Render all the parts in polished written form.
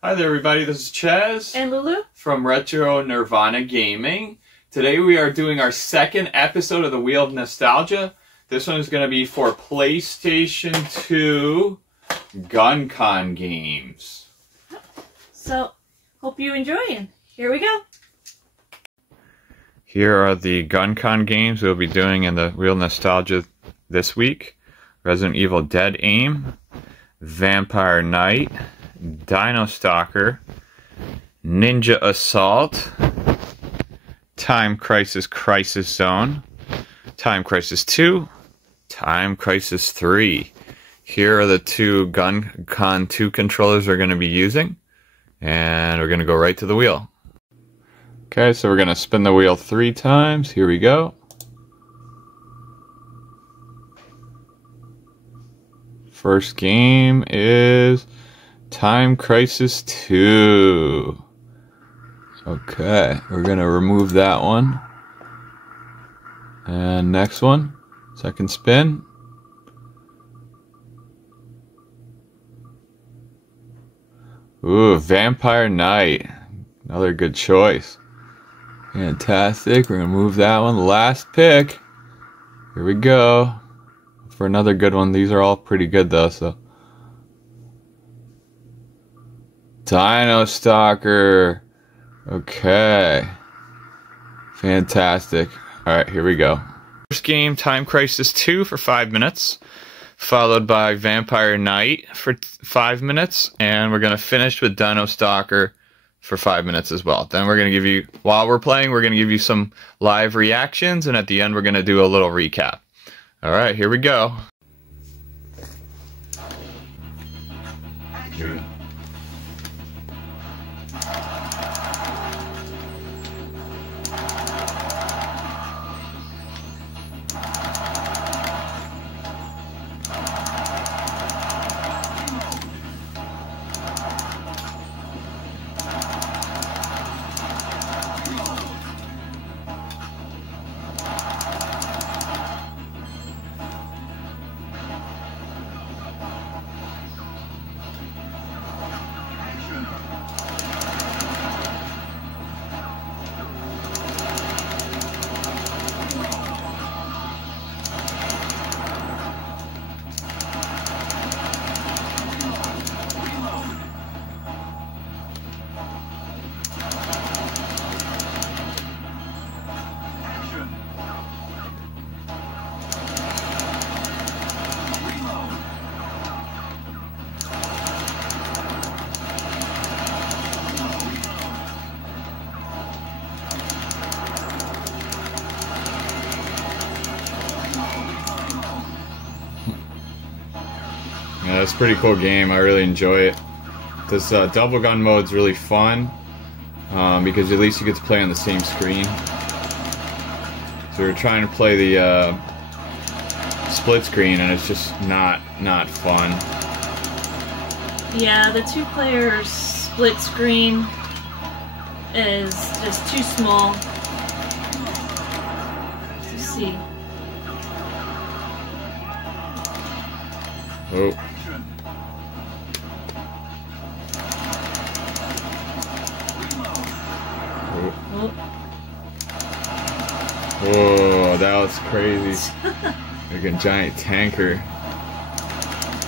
Hi there everybody, this is Chaz and Lulu from Retro Nirvana Gaming. Today we are doing our second episode of the Wheel of Nostalgia. This one is going to be for PlayStation 2 Guncon games. So, hope you enjoy and here we go. Here are the Guncon games we'll be doing in the Wheel of Nostalgia this week. Resident Evil Dead Aim, Vampire Knight, Dino Stalker, Ninja Assault, Time Crisis Crisis Zone, Time Crisis 2, Time Crisis 3. Here are the two Guncon2 controllers we're going to be using, and we're going to go right to the wheel. Okay, so we're going to spin the wheel 3 times. Here we go. First game is Time Crisis 2. Okay, we're going to remove that one. And next one, second spin. Ooh, Vampire Knight. Another good choice. Fantastic. We're going to move that one. Last pick. Here we go. For another good one. These are all pretty good though, so. Dino Stalker. Okay. Fantastic. Alright, here we go. First game, Time Crisis 2 for 5 minutes. Followed by Vampire Knight for 5 minutes. And we're going to finish with Dino Stalker for 5 minutes as well. Then we're going to give you, while we're playing, we're going to give you some live reactions. And at the end, we're going to do a little recap. Alright, here we go. Here we go. Yeah, it's a pretty cool game. I really enjoy it. This double gun mode's really fun because at least you get to play on the same screen. So we're trying to play the split screen, and it's just not fun. Yeah, the 2-player split screen is just too small. Let's see. Oh. Whoa, that was crazy. Like a giant tanker.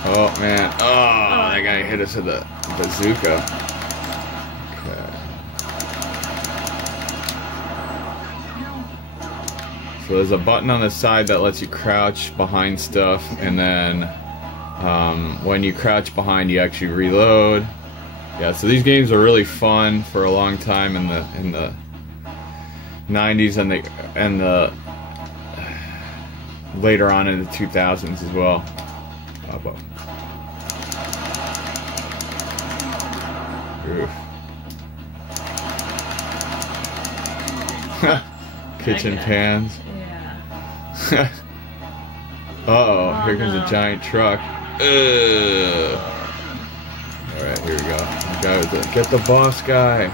Oh man. Oh, that guy hit us with a bazooka. Okay. So there's a button on the side that lets you crouch behind stuff, and then when you crouch behind, you actually reload. Yeah, so these games are really fun for a long time in the 90s and the later on in the 2000s as well. Kitchen pans. Yeah. Uh-oh, here comes a giant truck. Alright, here we go. Get the boss guy.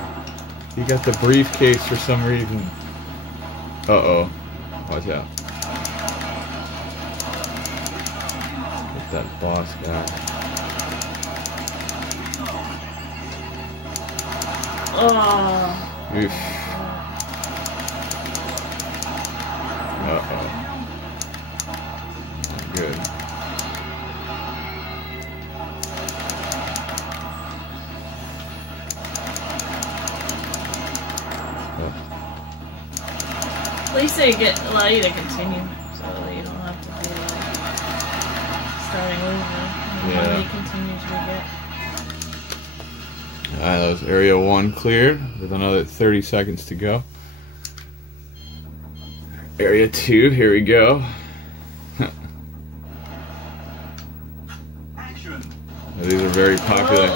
He got the briefcase for some reason. Uh-oh. Watch out. Get that boss guy. Oh. Oof. Uh-oh. Good. At least they allow you to continue, so that you don't have to be starting over. How many continues we get? Alright, that was Area 1 cleared with another 30 seconds to go. Area 2, here we go. These are very popular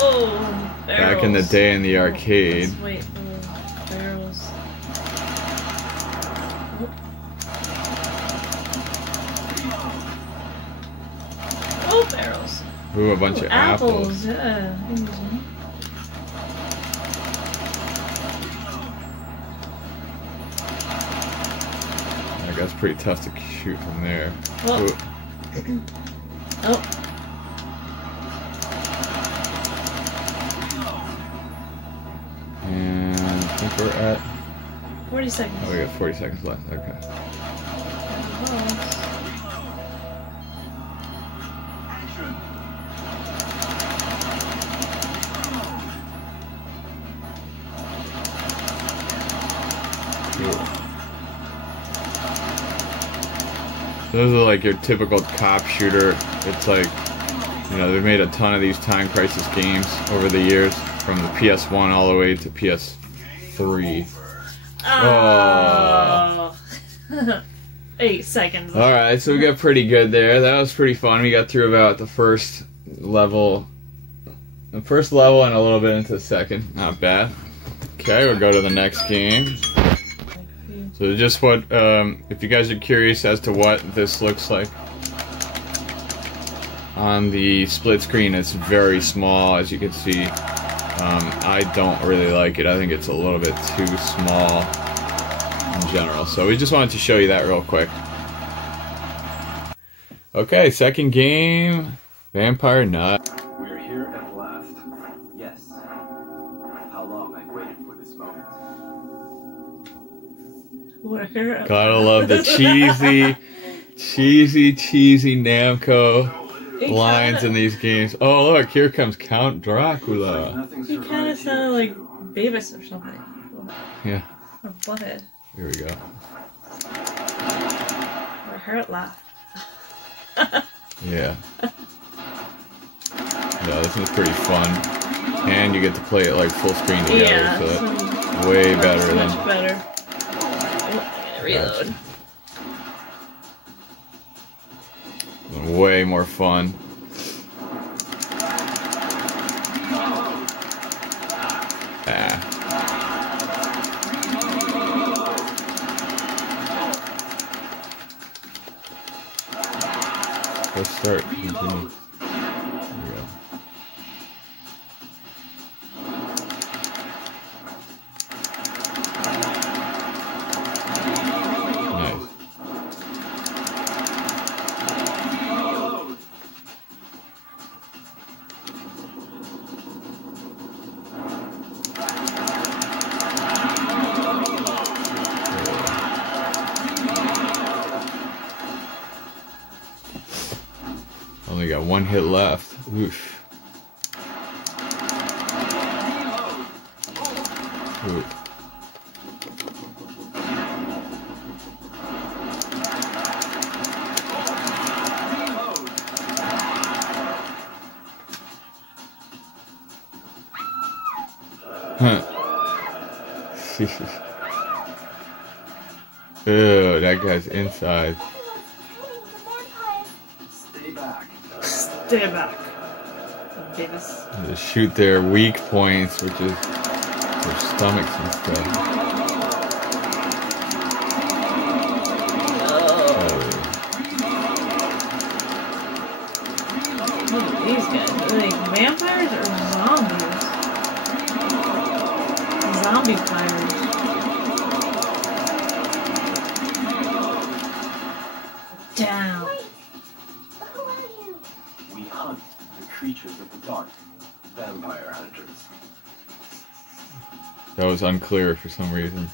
back in the day in the arcade. Let's wait for the barrels. Oh, barrels. Ooh, a bunch of apples. Yeah. Like, that's pretty tough to shoot from there. Oh. Oh. And I think we're at 40 seconds. Oh, we got 40 seconds left. Okay. Those are like your typical cop shooter. It's like, you know, they've made a ton of these time crisis games over the years, from the PS1 all the way to PS3. Oh. 8 seconds. Alright, so we got pretty good there. That was pretty fun. We got through about the first level. The first level and a little bit into the second. Not bad. Okay, we'll go to the next game. So just what, if you guys are curious as to what this looks like on the split screen, it's very small, as you can see. I don't really like it. I think it's a little bit too small in general. So we just wanted to show you that real quick. Okay, second game, Vampire Night. We're here at last. Yes. How long I've waited for this moment. Gotta love the cheesy Namco lines in these games. Oh look, here comes Count Dracula. He kind of sounded like Beavis or something. Yeah. Or Butthead. Here we go. I heard it laugh. Yeah. Yeah, this is pretty fun. And you get to play it like full screen together, Yeah, so that's way better than... much better. Oh, I gotta reload. Way more fun. Ah. Let's start. Continue. There we go. Nice. Only got one hit left. Oof. Oof. Huh. Ew, that guy's inside. Stay back. Stay back. Beavis. They shoot their weak points, which is their stomachs and stuff. Look at these guys. Are they vampires or zombies? Zombie fighters. Down. Who are you? We hunt the creatures of the dark. Vampire hunters. That was unclear for some reason.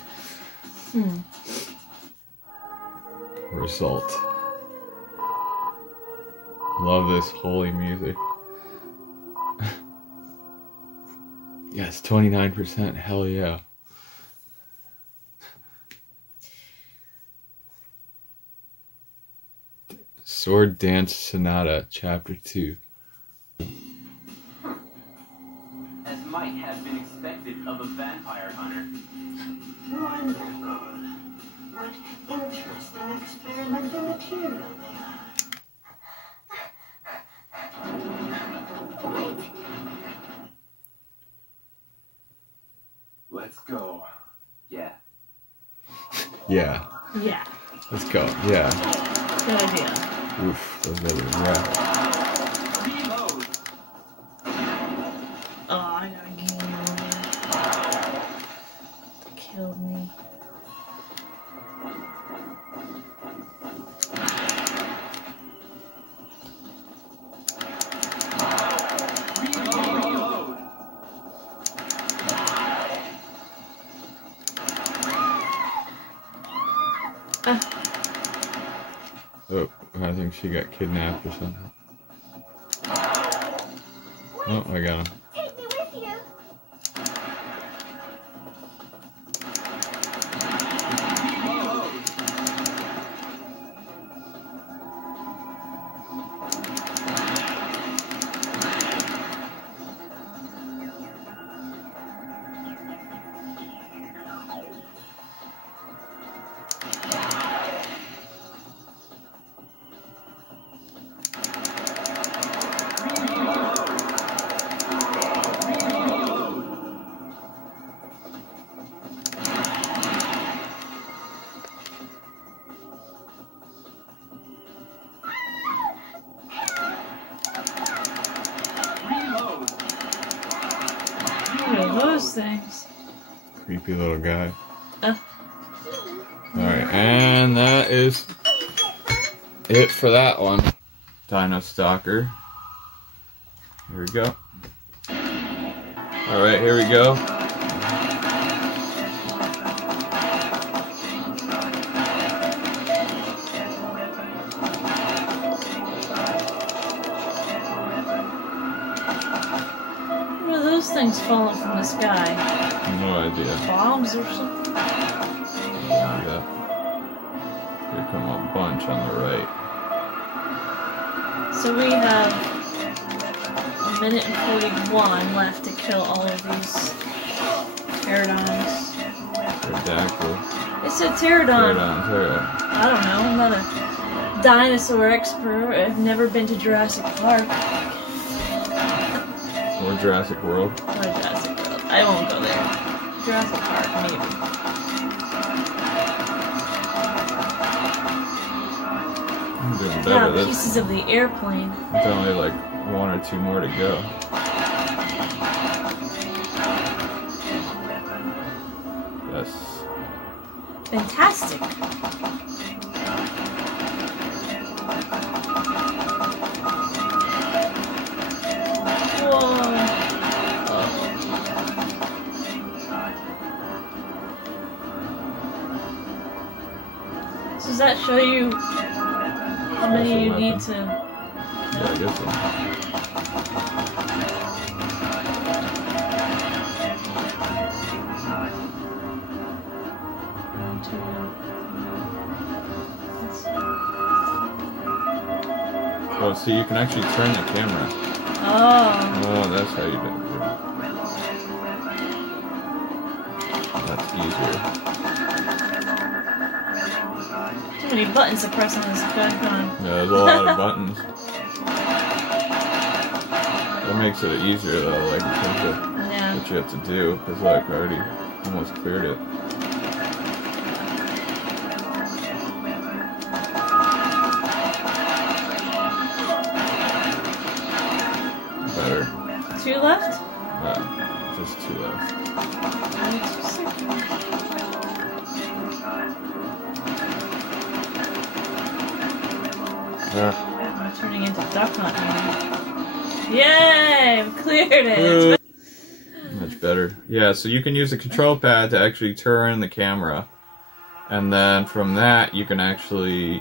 Result. Love this holy music. Yes, 29%. Hell yeah. Sword Dance Sonata, Chapter 2. As might have been expected of a vampire hunter. Wonderful. What interesting experimental material they are. Wait. Let's go. Yeah. Yeah. Yeah. Let's go. Yeah. Good idea. Oof, those better than rough. Reload. Oh, I got a game over. Killed me. Reload. Oh, I think she got kidnapped or something. Oh, I got him. Take me with you. What are those things? Creepy little guy. Oh. Alright, and that is it for that one. Dino Stalker. Here we go. Alright, here we go. What are those things falling from the sky? No idea. Bombs or something? Yeah. Here come a bunch on the right. So we have a minute and 41 left to kill all of these pterodons. Pterodactyl. It said pterodon. Pterodons, alright. I don't know. I'm not a dinosaur expert. I've never been to Jurassic Park. Or Jurassic World. Or Jurassic World. I won't go there. Jurassic Park, maybe. I'm doing better. Yeah, That's pieces of the airplane. it's only like one or two more to go. Yes. Fantastic. Whoa. So does that show you how many you need to... Yeah, I guess so. Oh, see, you can actually turn the camera. Oh. Oh, that's how you do it. That's easier. Too many buttons to press on this Guncon. Yeah, there's a lot of buttons. That makes it easier though, like in terms of Yeah. what you have to do, because like I already almost cleared it. Better. 2 left? Just 2 left. Only 2 seconds. I'm turning into Duck Hunt now. Yay! I've cleared it! Much better. better. Yeah, so you can use the control pad to actually turn the camera. And then from that, you can actually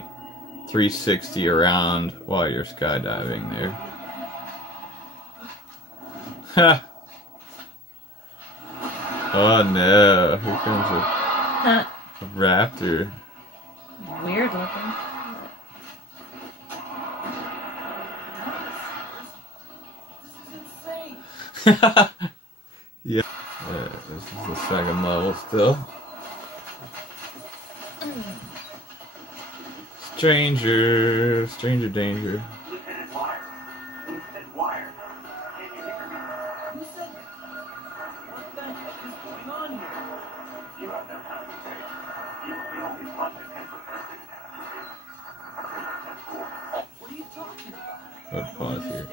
360 around while you're skydiving there. Ha! Oh no, here comes a raptor. Weird looking. Yeah. This is the second level still. Stranger danger. Let's pause here.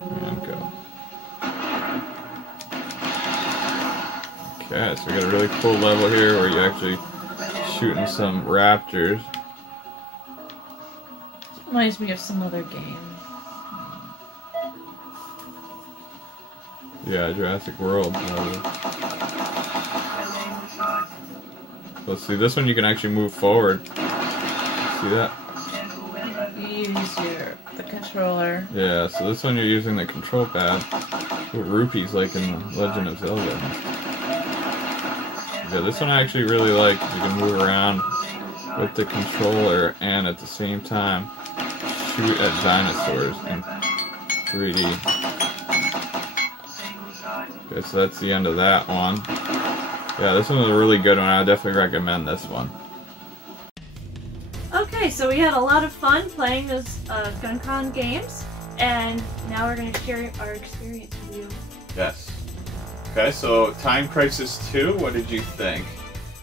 And go. Okay, so we got a really cool level here where you're actually shooting some raptors. Reminds me of some other game. Yeah, Jurassic World. Let's see, this one you can actually move forward. See that? You use the controller. Yeah, so this one you're using the control pad. With rupees like in the Legend of Zelda. Yeah, this one I actually really like. You can move around with the controller and at the same time shoot at dinosaurs in 3D. Okay, so that's the end of that one. Yeah, this one was a really good one. I definitely recommend this one. Okay, so we had a lot of fun playing those Guncon games, and now we're going to share our experience with you. Yes. Okay, so Time Crisis 2, what did you think?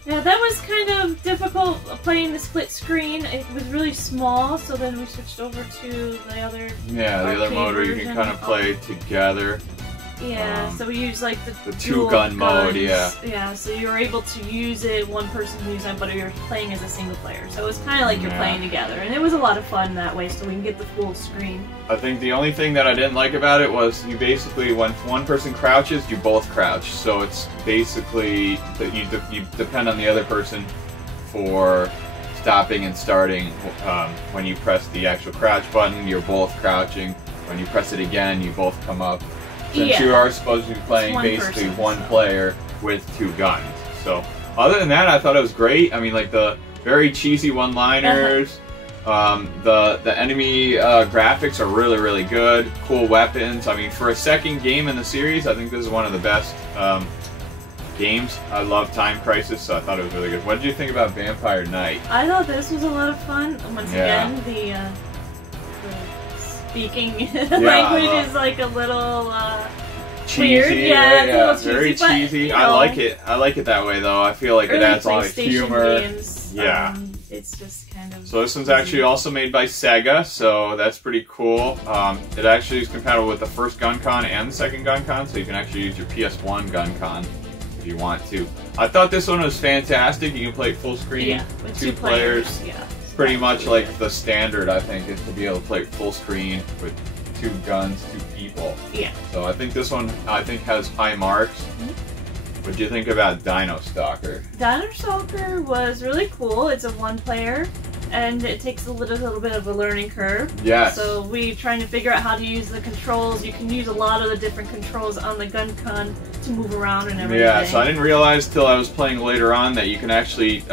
Yeah, that was kind of difficult playing the split screen. It was really small, so then we switched over to the other mode where you can kind of play together. Yeah, so we use like the two gun mode, yeah. Yeah, so you were able to use it, one person can use it, but you're playing as a single player. So it was kind of like you're playing together, and it was a lot of fun that way, so we can get the full screen. I think the only thing that I didn't like about it was you basically, when one person crouches, you both crouch. So it's basically that you depend on the other person for stopping and starting. When you press the actual crouch button, you're both crouching. When you press it again, you both come up. Since you are supposed to be playing basically one player with two guns. So, other than that, I thought it was great. I mean, like the very cheesy one-liners, the enemy graphics are really, really good. Cool weapons. I mean, for a second game in the series, I think this is one of the best games. I love Time Crisis, so I thought it was really good. What did you think about Vampire Knight? I thought this was a lot of fun. Once again, the speaking language is like a little cheesy, weird. Yeah, it's a little cheesy, very cheesy. But, I like it. I like it that way, though. I feel like it adds a lot of humor. Games, it's just kind of. So this one's actually also made by Sega, so that's pretty cool. It actually is compatible with the first Guncon and the second Guncon, so you can actually use your PS1 Guncon if you want to. I thought this one was fantastic. You can play it full screen, with two players. Yeah. Pretty much like the standard, I think, is to be able to play full screen with two guns, two people. Yeah. So I think this one, has high marks. What do you think about Dino Stalker? Dino Stalker was really cool. It's a one-player, and it takes a little bit of a learning curve. Yes. So we trying to figure out how to use the controls. You can use a lot of the different controls on the Guncon to move around and everything. Yeah, so I didn't realize till I was playing later on that you can actually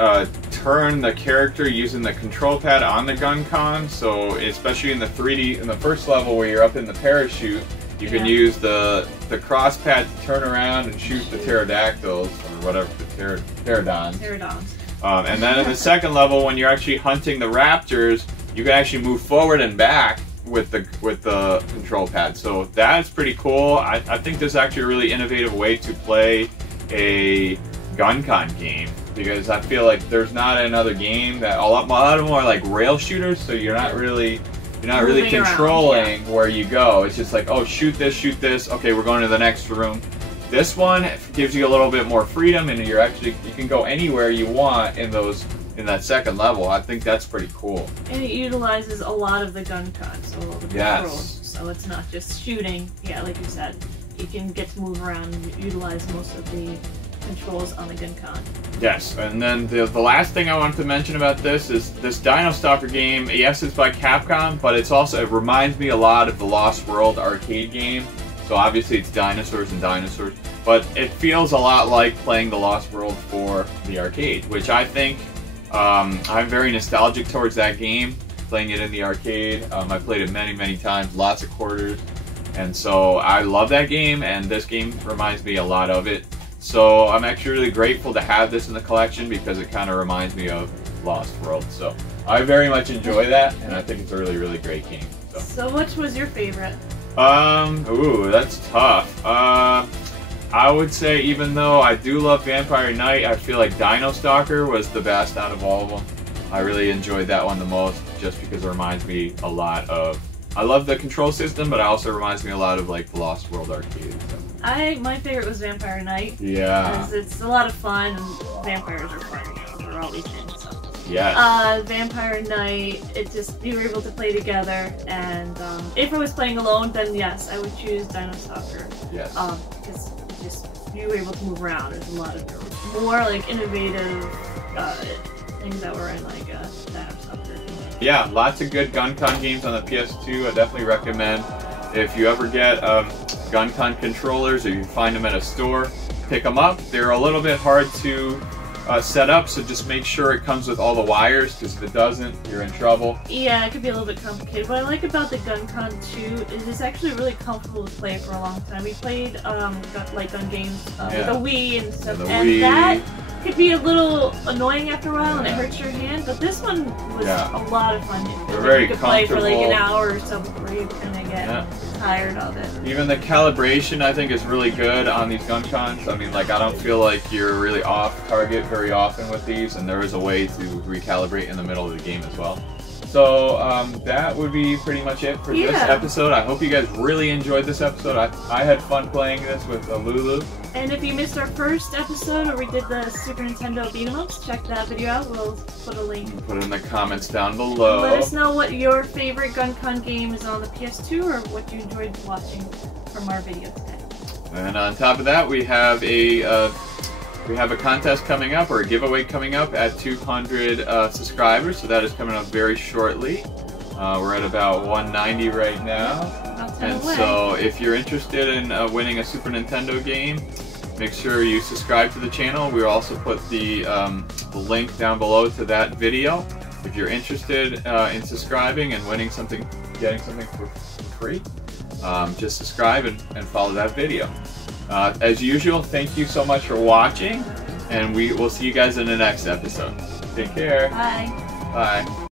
turn the character using the control pad on the Guncon. So especially in the 3D, in the first level where you're up in the parachute, you can use the cross pad to turn around and shoot the pterodactyls, or whatever, the pterodons. And then in the second level, when you're actually hunting the raptors, you can actually move forward and back with the control pad. So that's pretty cool. I think this is actually a really innovative way to play a Guncon game, because I feel like there's not another game that a lot of them are like rail shooters, so you're not really controlling where you go. It's just like, oh, shoot this, okay, we're going to the next room. This one gives you a little bit more freedom, and you can go anywhere you want in that second level. I think that's pretty cool. And it utilizes a lot of the Guncon, so all the controls. So so it's not just shooting. Yeah, like you said, you can get to move around and utilize most of the controls on the Guncon. Yes, and then the last thing I wanted to mention about this is this Dino Stalker game. Yes, it's by Capcom, but it reminds me a lot of the Lost World arcade game. So obviously it's dinosaurs and dinosaurs, but it feels a lot like playing the Lost World for the arcade, which I think I'm very nostalgic towards that game, playing it in the arcade. I played it many, many times, lots of quarters, and so I love that game, and this game reminds me a lot of it. So I'm actually really grateful to have this in the collection because it kind of reminds me of Lost World. So I very much enjoy that, and I think it's a really, really great game. So which was your favorite? Ooh, that's tough. I would say, even though I do love Vampire Knight, I feel like Dino Stalker was the best out of all of them. I really enjoyed that one the most, just because it reminds me a lot of... I love the control system, but it also reminds me a lot of, like, the Lost World arcade. So. My favorite was Vampire Knight. Yeah. Because it's a lot of fun, and vampires are fun. They're all these things, so. Yes. Vampire Knight, you were able to play together, and if I was playing alone, then yes, I would choose Dino Stalker. Yes. Because you were able to move around. There's a lot of more like innovative things that were in like Dino Stalker. Yeah, lots of good Guncon games on the PS2. I definitely recommend. If you ever get Guncon controllers, or you find them at a store, pick them up. They're a little bit hard to set up, so just make sure it comes with all the wires, because if it doesn't, you're in trouble. Yeah, it could be a little bit complicated. What I like about the Guncon2 is it's actually really comfortable to play for a long time. We played lightgun games with a Wii and stuff, and that could be a little annoying after a while, and it hurts your hand. But this one was a lot of fun. Very you could play for like an hour or so before you kind of get tired of it. Even the calibration, I think, is really good on these Guncons. I mean, like, I don't feel like you're really off target very often with these, and there is a way to recalibrate in the middle of the game as well. So that would be pretty much it for this episode. I hope you guys really enjoyed this episode. I had fun playing this with Lulu. And if you missed our first episode where we did the Super Nintendo beat-em-ups, check that video out. We'll put a link. Put it in the comments down below. Let us know what your favorite Guncon game is on the PS2, or what you enjoyed watching from our video today. And on top of that, we have a contest coming up, or a giveaway coming up at 200 subscribers. So that is coming up very shortly. We're at about 190 right now. And so if you're interested in winning a Super Nintendo game, make sure you subscribe to the channel. We'll also put the link down below to that video. If you're interested in subscribing and winning something, getting something for free, just subscribe and follow that video. As usual, thank you so much for watching, and we will see you guys in the next episode. Take care. Bye. Bye.